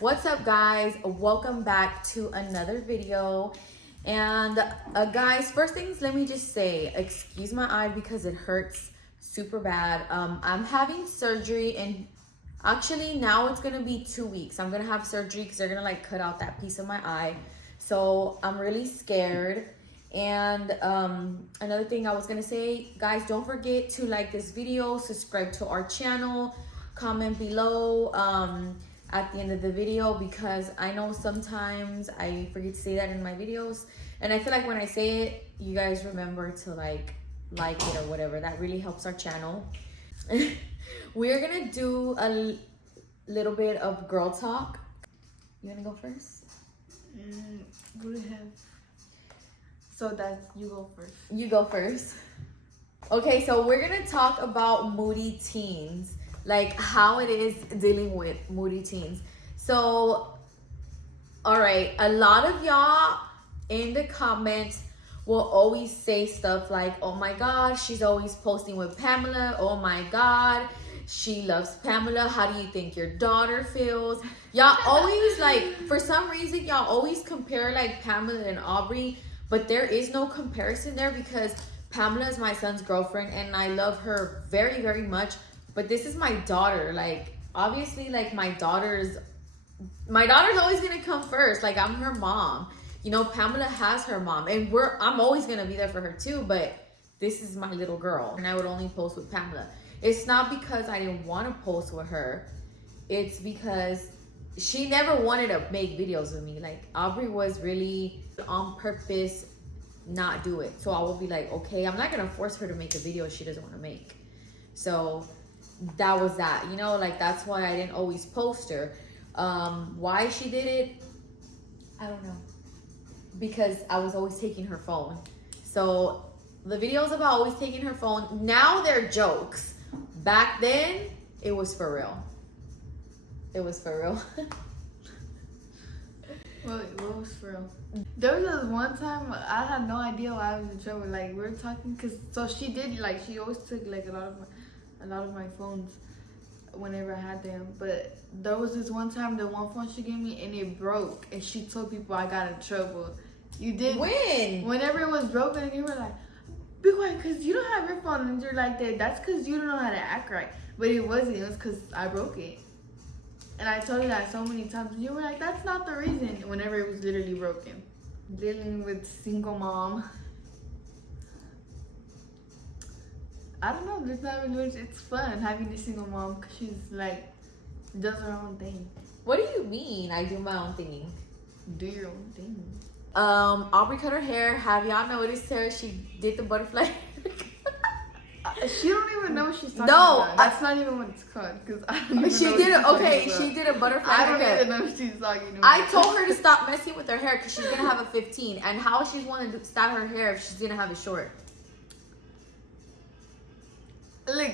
What's up, guys? Welcome back to another video. And guys, first things, let me just say, excuse my eye because it hurts super bad. I'm having surgery, and actually now it's gonna be 2 weeks. I'm gonna have surgery because they're gonna like cut out that piece of my eye. So I'm really scared. And another thing I was gonna say, guys, don't forget to like this video, subscribe to our channel, comment below at the end of the video, because I know sometimes I forget to say that in my videos, and I feel like when I say it, you guys remember to like it or whatever. That really helps our channel. We're gonna do a little bit of girl talk. You wanna go first? Go ahead. So that's you go first. You go first. Okay, so we're gonna talk about moody teens, like how it is dealing with moody teens. So, all right, a lot of y'all in the comments will always say stuff like, oh my God, she's always posting with Pamela. Oh my God, she loves Pamela. How do you think your daughter feels? Y'all always like, for some reason, y'all always compare like Pamela and Aubrey, but there is no comparison there because Pamela is my son's girlfriend and I love her very, very much. But this is my daughter. Like, obviously, like my daughter's always gonna come first. Like, I'm her mom. You know, Pamela has her mom, and I'm always gonna be there for her too. But this is my little girl, and I would only post with Pamela. It's not because I didn't want to post with her. It's because she never wanted to make videos with me. Like, Aubrey was really on purpose not do it. So I will be like, okay, I'm not gonna force her to make a video she doesn't want to make. So that was that, you know, like that's why I didn't always post her. Why she did it, I don't know, because I was always taking her phone. So the videos about always taking her phone, now they're jokes. Back then it was for real. It was for real. What was for real? There was this one time I had no idea why I was in trouble. Like, we were talking, so she did, like, she always took like a lot of my phones whenever I had them. But there was this one time, the one phone she gave me, and it broke, and she told people I got in trouble. You did? When? Whenever it was broken, and you were like, be quiet, because you don't have your phone. And you're like, that's because you don't know how to act right. But it wasn't. It was because I broke it. And I told you that so many times, and you were like, that's not the reason, whenever it was literally broken. Dealing with single mom. I don't know, there's not really, it's fun having a single mom because she's like, does her own thing. What do you mean I do my own thing? Do your own thing. Aubrey cut her hair. Have y'all noticed her? She did the butterfly. She don't even know what she's talking about. That's not even what it's called. Because I don't even she know did it. Okay, she did a butterfly. I don't even know what she's talking about. I told her to stop messing with her hair because she's gonna have a 15. And how she's want to style her hair if she's gonna have it short? Look,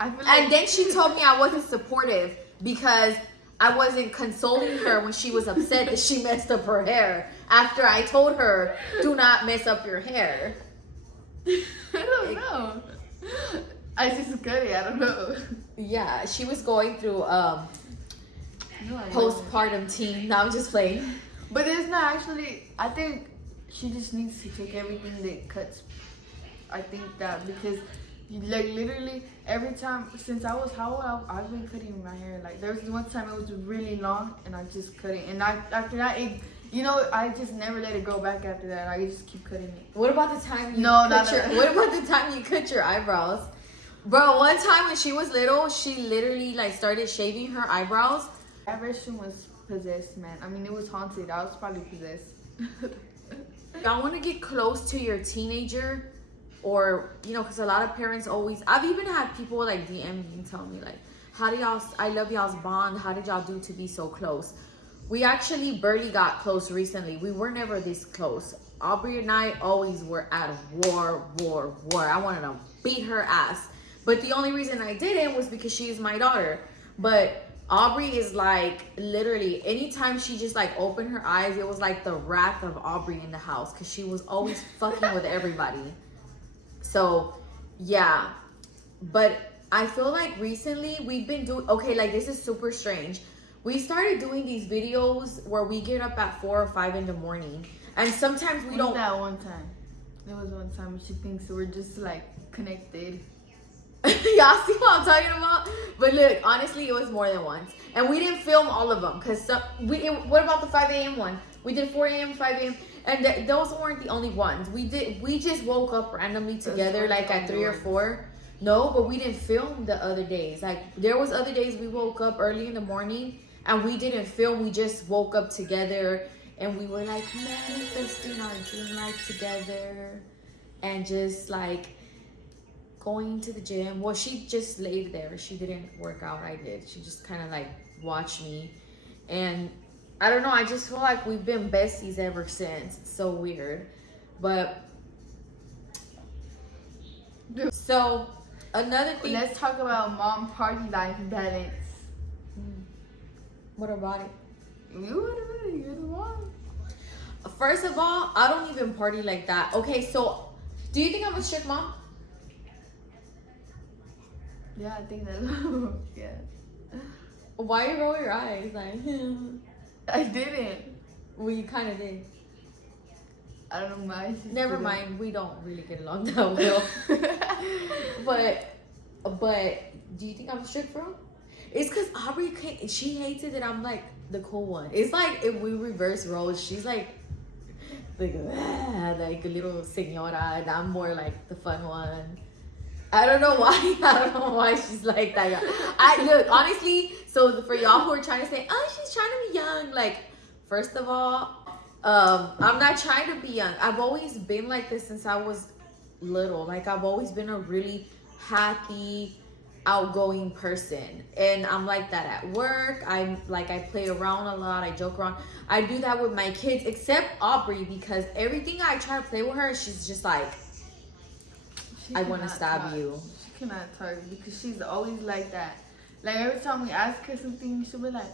I feel like. And then she told me I wasn't supportive because I wasn't consoling her when she was upset that she messed up her hair. After I told her, do not mess up your hair. I don't know. I just cut it. I don't know. Yeah, she was going through postpartum teen. Now I'm just playing. But it's not actually. I think she just needs to take everything that cuts. I think that because, like, literally every time since I was how old, I've been cutting my hair. Like, there was one time it was really long and I just cut it, and after that it. You know, I just never let it grow back after that. I just keep cutting it. What about the time you what about the time you cut your eyebrows? Bro, one time when she was little, she literally like started shaving her eyebrows. That restroom was possessed, man. I mean, it was haunted. I was probably possessed. Y'all want to get close to your teenager, or, you know, because a lot of parents always, I've even had people like DM me and tell me like, how do y'all, I love y'all's bond. How did y'all do to be so close? We actually barely got close recently. We were never this close. Aubrey and I always were at war. I wanted to beat her ass. But the only reason I didn't was because she is my daughter. But Aubrey is like, literally, anytime she just like opened her eyes, it was like the wrath of Aubrey in the house. Because she was always fucking with everybody. So, yeah. But I feel like recently we've been doing, okay, like this is super strange. we started doing these videos where we get up at 4 or 5 in the morning, and sometimes we don't. That one time, there was one time when she thinks we're just like connected. Y'all see what I'm talking about? But look, honestly, it was more than once, and we didn't film all of them because what about the 5 a.m. one? We did 4 a.m., 5 a.m. And those weren't the only ones. We just woke up randomly together like at 3 or 4. No, but we didn't film the other days. Like there was other days we woke up early in the morning and we didn't film. We just woke up together and we were like manifesting our dream life together and just like going to the gym. Well, she just laid there. She didn't work out. I did. She just kind of like watched me. And I don't know. I just feel like we've been besties ever since. It's so weird. But so another thing. Let's talk about mom party life balance. What about it? You're the one. First of all, I don't even party like that. Okay, so do you think I'm a strict mom? Yeah, I think that. Yeah. Why you roll your eyes? Like, I didn't. well, you kind of did. I don't know why. Never mind. We don't really get along that well. but do you think I'm strict, bro? It's because Aubrey she hates it that I'm like the cool one. It's like if we reverse roles, she's like a little senora, and I'm more like the fun one. I don't know why. I don't know why she's like that. I look, honestly, so for y'all who are trying to say, oh, she's trying to be young, like, first of all, I'm not trying to be young. I've always been like this since I was little. Like, I've always been a really happy, outgoing person. And I'm like that at work. I play around a lot. I joke around. I do that with my kids, except Aubrey, because everything I try to play with her, she's just like, I want to stab you. She cannot talk because she's always like that. Like every time we ask her something, she'll be like,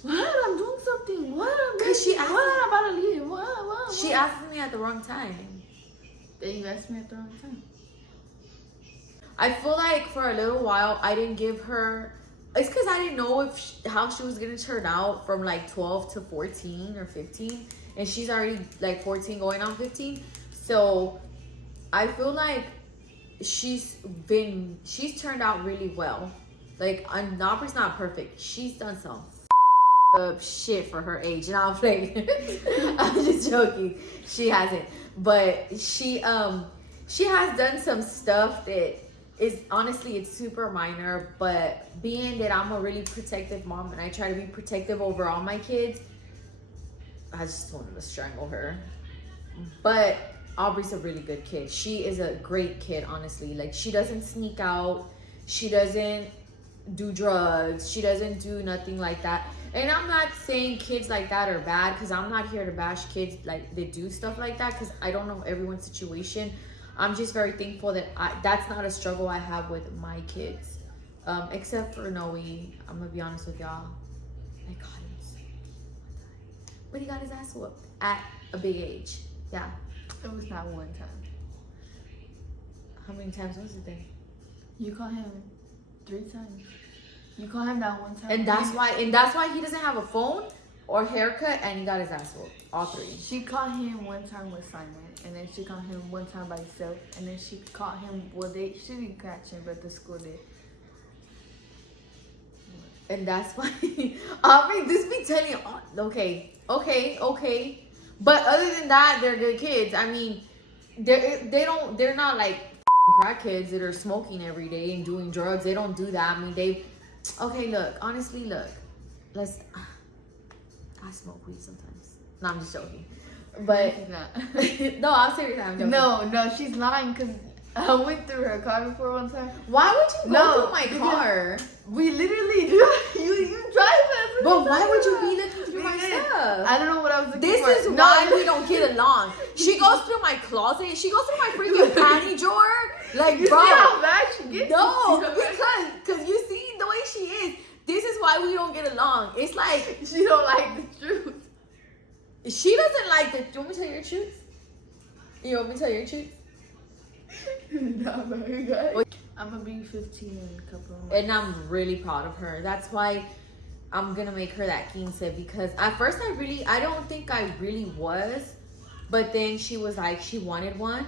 "What? I'm doing something. What? Cause she asked, what? I'm about to leave. What? She asked me at the wrong time. Then you asked me at the wrong time. I feel like for a little while I didn't give her. It's because I didn't know how she was gonna turn out from like 12 to 14 or 15, and she's already like 14 going on 15. So I feel like she's turned out really well. Like, Aubrey's not perfect. She's done some shit for her age, and I'm playing. I'm just joking. She hasn't, but she has done some stuff that is honestly it's super minor. But being that I'm a really protective mom and I try to be protective over all my kids, I just wanted to strangle her. But Aubrey's a really good kid. She is a great kid, honestly. Like, she doesn't sneak out. She doesn't do drugs. She doesn't do nothing like that. And I'm not saying kids like that are bad, because I'm not here to bash kids like they do stuff like that, because I don't know everyone's situation. I'm just very thankful that that's not a struggle I have with my kids. Except for Noe. I'm going to be honest with y'all. I got him. But he got his ass whooped at a big age. Yeah. It was not one time. How many times was it then? You called him 3 times. You called him that one time. And that's why he doesn't have a phone or haircut, and he got his ass whooped. All 3. She caught him one time with Simon, and then she caught him one time by himself, and then she caught him. Well, she didn't catch him, but the school did. And that's why Aubrey, this be telling you, okay. But other than that, they're good kids. I mean, they're not like crack kids that are smoking every day and doing drugs. They don't do that. I mean, honestly, I smoke weed sometimes. No, I'm just joking. But no, I'm serious. I'm joking. No, she's lying, because I went through her car before one time. Why would you go through my car? We literally do. You drive us. But why would you be looking through my stuff? I don't know what I was looking for. This is why we don't get along. She goes through my closet. She goes through my freaking panty drawer. Like, you bro. See how bad she gets? No, because you see the way she is. This is why we don't get along. It's like she don't like the truth. She doesn't like the. You want me to tell you your truth? You want me to tell you your truth? No, very good. I'm gonna be 15 in a couple of months. And I'm really proud of her. That's why I'm gonna make her that 15 because at first I don't think I really was, but then she was like she wanted one.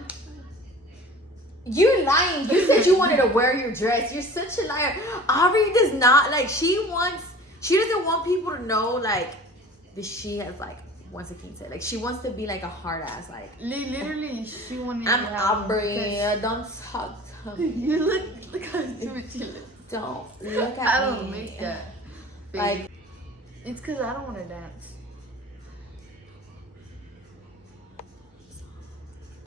You're lying. You said you wanted to wear your dress. You're such a liar. Aubrey does not like. She doesn't want people to know like that she has like wants a 15. Like she wants to be like a hard ass. Like literally, she wanted. I'm Aubrey. Don't talk to me. You look how stupid you look. Don't look at me. I don't make that. Like it's because I don't want to dance.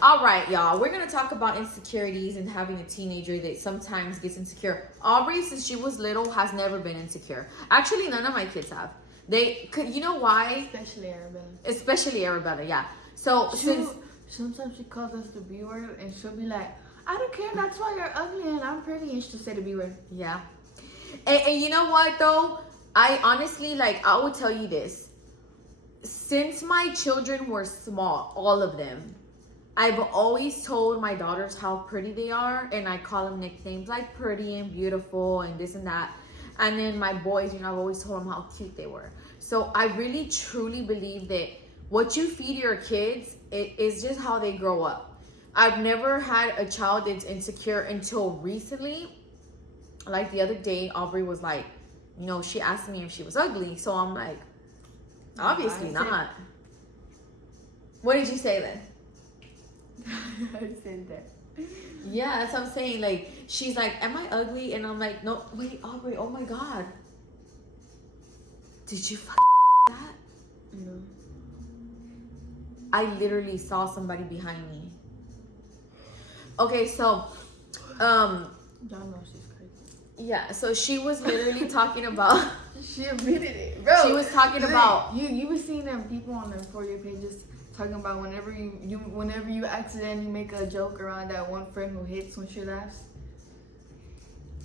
all right, y'all. We're gonna talk about insecurities and having a teenager that sometimes gets insecure. Aubrey, since she was little, has never been insecure. Actually, none of my kids have. They could, you know why? Especially Arabella, yeah. So sometimes she calls us the B word, and she'll be like, "I don't care. That's why you're ugly and I'm pretty." And she'll say the B word. Yeah. And you know what though? I honestly I would tell you this. Since my children were small, all of them, I've always told my daughters how pretty they are, and I call them nicknames like pretty and beautiful and this and that. And then my boys, I've always told them how cute they were. So I really truly believe that what you feed your kids, it is just how they grow up. I've never had a child that's insecure until recently. Like the other day, Aubrey was like, she asked me if she was ugly. So I'm like, obviously not. What did you say then? I said that. Yeah, that's what I'm saying. Like, she's like, am I ugly? And I'm like, no, wait, Aubrey, oh my God. Did you that? No. I literally saw somebody behind me. Okay, so, y'all know she's crazy. Yeah, so she was literally talking about. She admitted it, bro. She was talking about. You were seeing them people on their For You pages talking about whenever you accidentally make a joke around that one friend who hates when she laughs.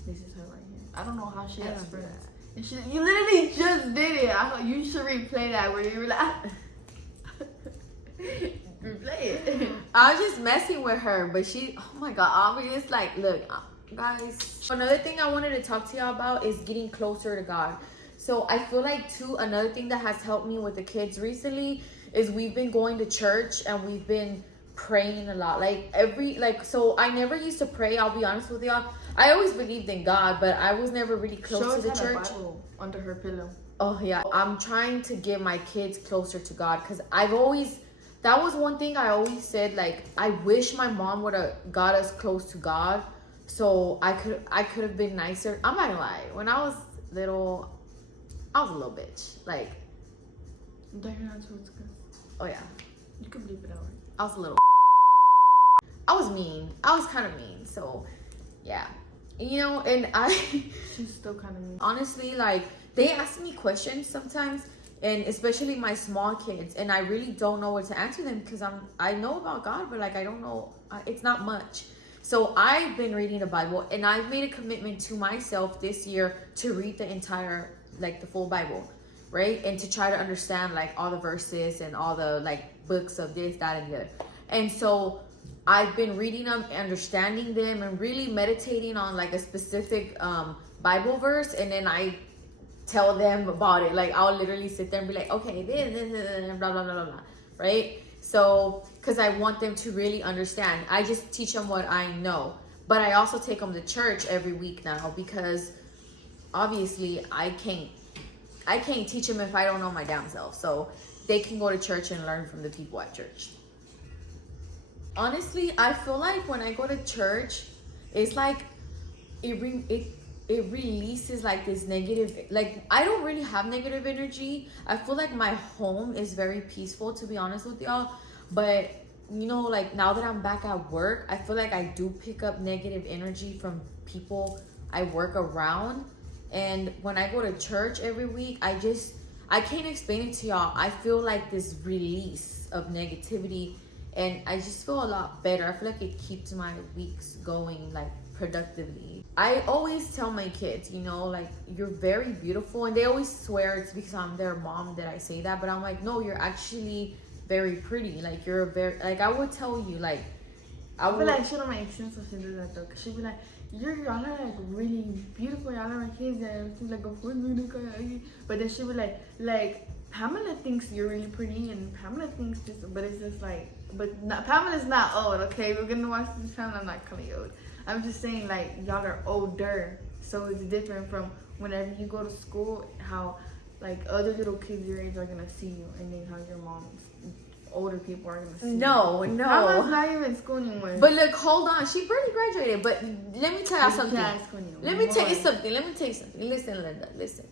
This is her right here. I don't know how she has friends. And you literally just did it. You should replay that where you were like. Replay it. I was just messing with her, but she. Oh my God, Aubrey is like, look, guys. Another thing I wanted to talk to y'all about is getting closer to God. So I feel like too, another thing that has helped me with the kids recently is we've been going to church and we've been praying a lot. So I never used to pray, I'll be honest with y'all. I always believed in God, but I was never really close to the church. A Bible under her pillow. Oh yeah, I'm trying to get my kids closer to God because that was one thing I always said, like, I wish my mom would have got us close to God so I could have been nicer. I'm not gonna lie, when I was little, I was a little bitch. Like, you're not supposed to go. Oh yeah. You can bleep it out. I was a little. I was mean. I was kind of mean. So, yeah. And She's still kind of mean. Honestly, they ask me questions sometimes, and especially my small kids, and I really don't know what to answer them because I know about God, but I don't know. It's not much. So I've been reading the Bible, and I've made a commitment to myself this year to read the entire, the full Bible. Right? And to try to understand all the verses and all the books of this, that, and the other. And so I've been reading them, understanding them, and really meditating on a specific Bible verse, and then I tell them about it. I'll literally sit there and be like, okay, this, blah, blah, blah, blah, blah. Right? So, because I want them to really understand. I just teach them what I know. But I also take them to church every week now because obviously I can't teach them if I don't know my damn self. So they can go to church and learn from the people at church. Honestly, I feel like when I go to church, it's it releases this negative, I don't really have negative energy. I feel like my home is very peaceful, to be honest with y'all. But now that I'm back at work, I feel like I do pick up negative energy from people I work around. And when I go to church every week, I can't explain it to y'all. I feel like this release of negativity, and I just feel a lot better. I feel like it keeps my weeks going productively. I always tell my kids, you're very beautiful, and they always swear it's because I'm their mom that I say that, but I'm like, no, you're actually very pretty. You're very, I would tell you, I feel like she don't make sense if she does that though. Cause she be like, y'all are like really beautiful. Y'all are my kids, and she's like, of course we're gonna call you. But then she be like Pamela thinks you're really pretty, and Pamela thinks this, but it's just like, Pamela's not old. Okay, we're gonna watch this. Pamela, I'm not calling you old. I'm just saying like y'all are older, so it's different from whenever you go to school. How like other little kids your age are gonna see you, and then how your mom's older people are gonna see you. No. Pamela's not even in school anymore. But look, hold on. She barely graduated. But let me tell you something. Let me tell you something. Listen, Linda. Listen.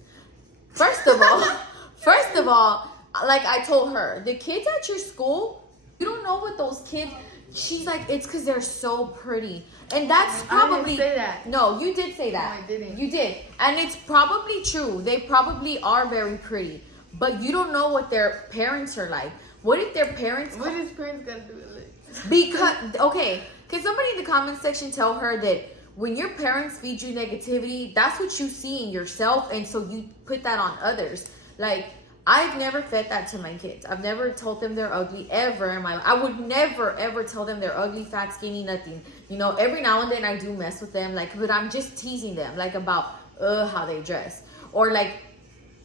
First of all, like I told her, the kids at your school, you don't know what those kids. She's like, it's because they're so pretty. And that's probably... I didn't say that. No, you did say that. No, I didn't. You did. And it's probably true. They probably are very pretty. But you don't know what their parents are like. What if their parents... What does parents got to do with it? Because... Okay. Can somebody in the comment section tell her that when your parents feed you negativity, that's what you see in yourself. And so you put that on others. Like... I've never fed that to my kids. I've never told them they're ugly ever in my life. I would never ever tell them they're ugly, fat, skinny, nothing. You know, every now and then I do mess with them, like, but I'm just teasing them, like, about how they dress. Or like,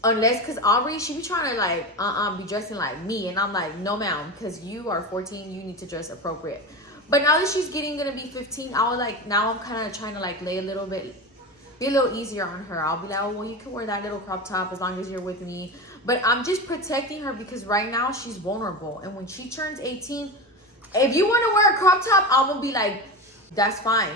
unless, cause Aubrey, she be trying to like, be dressing like me, and I'm like, no ma'am, cause you are 14, you need to dress appropriate. But now that she's gonna be 15, I was like, now I'm kind of trying to like be a little easier on her. I'll be like, oh, well, you can wear that little crop top as long as you're with me. But I'm just protecting her because right now she's vulnerable. And when she turns 18, if you want to wear a crop top, I'm going to be like, that's fine.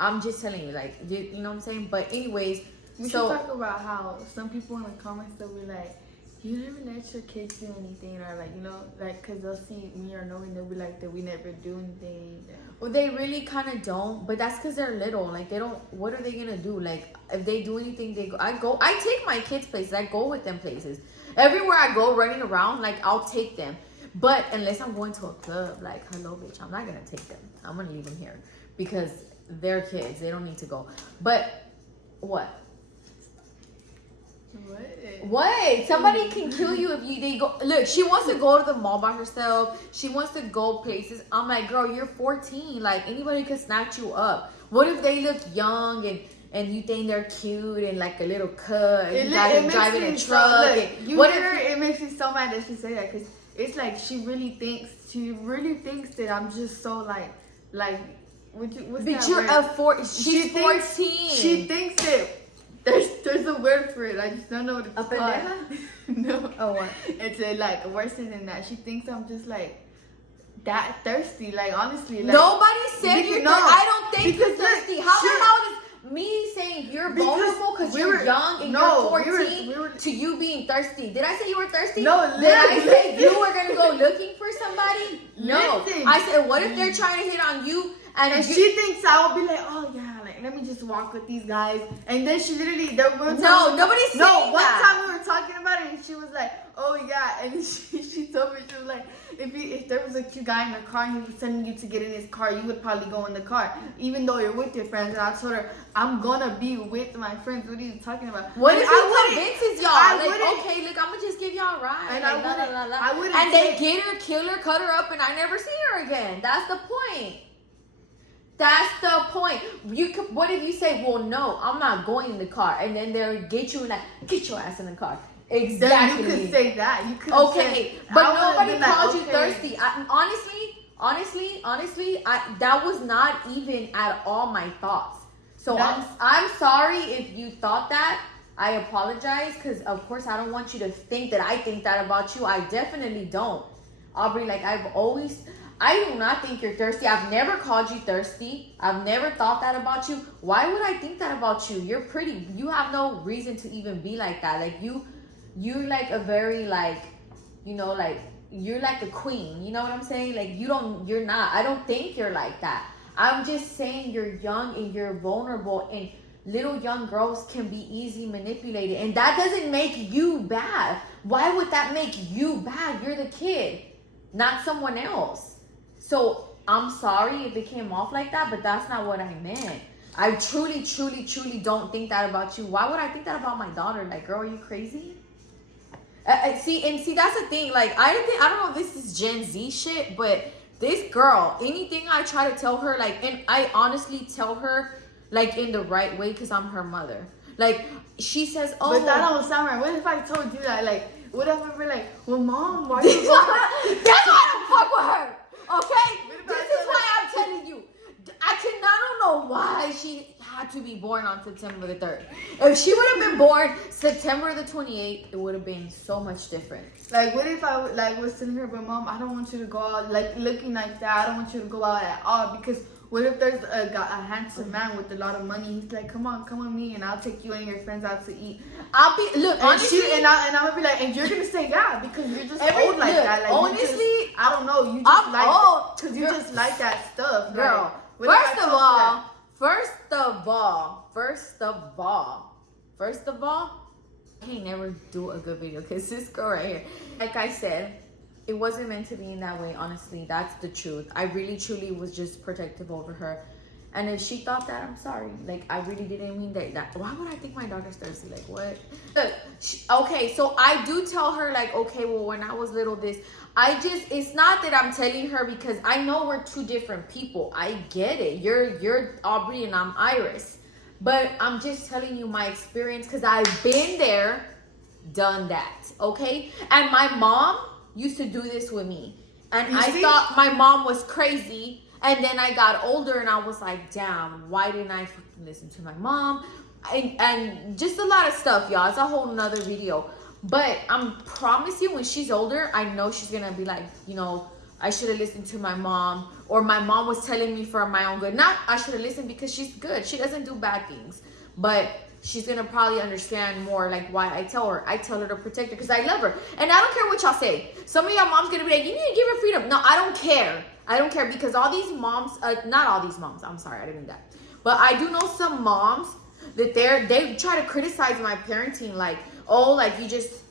I'm just telling you, like, you know what I'm saying? But anyways, we should talk about how some people in the comments, they'll be like, you never let your kids do anything, or like, you know, like, because they'll see me or knowing, they'll be like, that we never do anything. Well, they really kind of don't, but that's because they're little. Like, they don't, what are they going to do? Like, if they do anything, I take my kids places. I go with them places. Everywhere I go running around, like, I'll take them. But unless I'm going to a club, like, hello, bitch, I'm not going to take them. I'm going to leave them here because they're kids. They don't need to go. But what? What? Somebody can kill you if they go. Look, she wants to go to the mall by herself. She wants to go places. I'm like, girl, you're 14. Like, anybody could snatch you up. What if they look young and you think they're cute and like a little cut? And you guys are driving a truck. It makes me so mad that she say that, because it's like she really thinks that I'm just so like. What's but that you're word? She's 14. She thinks that. There's a word for it. I just don't know what it's called. No. Oh, what? It's like worse than that. She thinks I'm just like that thirsty. Like, honestly, like, nobody said you're thirsty. I don't think you're thirsty. How the hell is me saying you're vulnerable because you're young and you're 14 to you being thirsty? Did I say you were thirsty? No. Did I say you were gonna go looking for somebody? No. Listen. I said, what if they're trying to hit on you? And she thinks I'll be like, oh yeah, like, let me just walk with these guys. And then she literally, nobody's saying that. One time we were talking about it, and she was like, oh yeah. And she told me, she was like, if there was a cute guy in the car and he was sending you to get in his car, you would probably go in the car, even though you're with your friends. And I told her, I'm gonna be with my friends. What are you talking about? What if he convinces y'all? Like, okay, look, I'm gonna just give y'all a ride. And like, I wouldn't. And then get her, kill her, cut her up, and I never see her again. That's the point. That's the point. What if you say, well, no, I'm not going in the car, and then they'll get you and like, get your ass in the car. Exactly. Then you could say that. You could. Okay, but nobody called you thirsty. Honestly, that was not even at all my thoughts. So I'm sorry if you thought that. I apologize, because of course I don't want you to think that I think that about you. I definitely don't, Aubrey. Like, I do not think you're thirsty. I've never called you thirsty. I've never thought that about you. Why would I think that about you? You're pretty. You have no reason to even be like that. Like, you're like a very, like, you know, like, you're like a queen. You know what I'm saying? Like, you're not. I don't think you're like that. I'm just saying you're young and you're vulnerable, and little young girls can be easy manipulated. And that doesn't make you bad. Why would that make you bad? You're the kid, not someone else. So I'm sorry if it came off like that, but that's not what I meant. I truly, truly, truly don't think that about you. Why would I think that about my daughter? Like, girl, are you crazy? See, that's the thing. Like, I don't know if this is Gen Z shit, but this girl, anything I try to tell her, like, and I honestly tell her, like, in the right way, because I'm her mother. Like, she says, oh. But that don't sound right. What if I told you that? Like, what if I be like, well, Mom, why are you going? That's why I don't fuck with her. Okay? This is why I'm telling you. I don't know why she had to be born on September the 3rd. If she would have been born September the 28th, it would have been so much different. Like, what if I like was telling her, but Mom, I don't want you to go out like looking like that. I don't want you to go out at all, because what if there's a handsome man with a lot of money? He's like, come on, come with me, and I'll take you and your friends out to eat. I'll be honestly, and I'm gonna be like, and you're gonna say yeah, because you're just old like that. Like, honestly, I don't know. You just I'm old because you just like that stuff, girl. Like, First of all, I can't never do a good video because this girl right here, like I said, it wasn't meant to be in that way. Honestly, that's the truth. I really, truly was just protective over her. And if she thought that, I'm sorry. Like, I really didn't mean that. Why would I think my daughter's thirsty? Like, what? Look, okay, so I do tell her, like, okay, well, when I was little, this. It's not that I'm telling her, because I know we're two different people. I get it. You're Aubrey and I'm Iris. But I'm just telling you my experience, because I've been there, done that, okay? And my mom used to do this with me. And I thought my mom was crazy. And then I got older and I was like, damn, why didn't I listen to my mom? And just a lot of stuff, y'all. It's a whole nother video. But I promise you, when she's older, I know she's going to be like, you know, I should have listened to my mom. Or my mom was telling me for my own good. Not I should have listened, because she's good. She doesn't do bad things. But she's going to probably understand more, like, why I tell her. I tell her to protect her because I love her. And I don't care what y'all say. Some of y'all moms going to be like, you need to give her freedom. No, I don't care. I don't care, because all these moms, not all these moms, I'm sorry, I didn't mean that. But I do know some moms that they try to criticize my parenting, like, oh, like you just,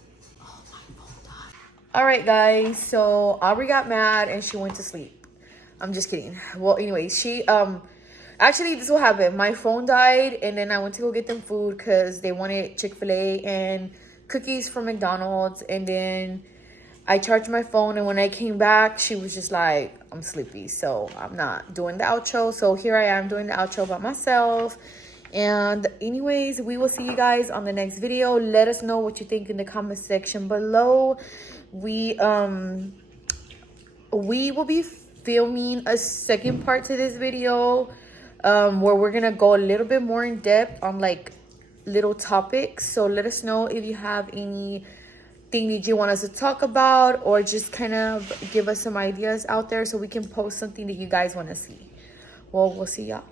oh, my phone died. All right, guys, so Aubrey got mad and she went to sleep. I'm just kidding. Well, anyway, she, actually, this is what happened. My phone died, and then I went to go get them food because they wanted Chick-fil-A and cookies from McDonald's, and then I charged my phone, and when I came back, she was just like, I'm sleepy, so I'm not doing the outro. So here I am doing the outro by myself. And anyways, we will see you guys on the next video. Let us know what you think in the comment section below. We will be filming a second part to this video, where we're gonna go a little bit more in depth on like little topics. So let us know if you have anything that you want us to talk about, or just kind of give us some ideas out there so we can post something that you guys want to see. Well, we'll see y'all.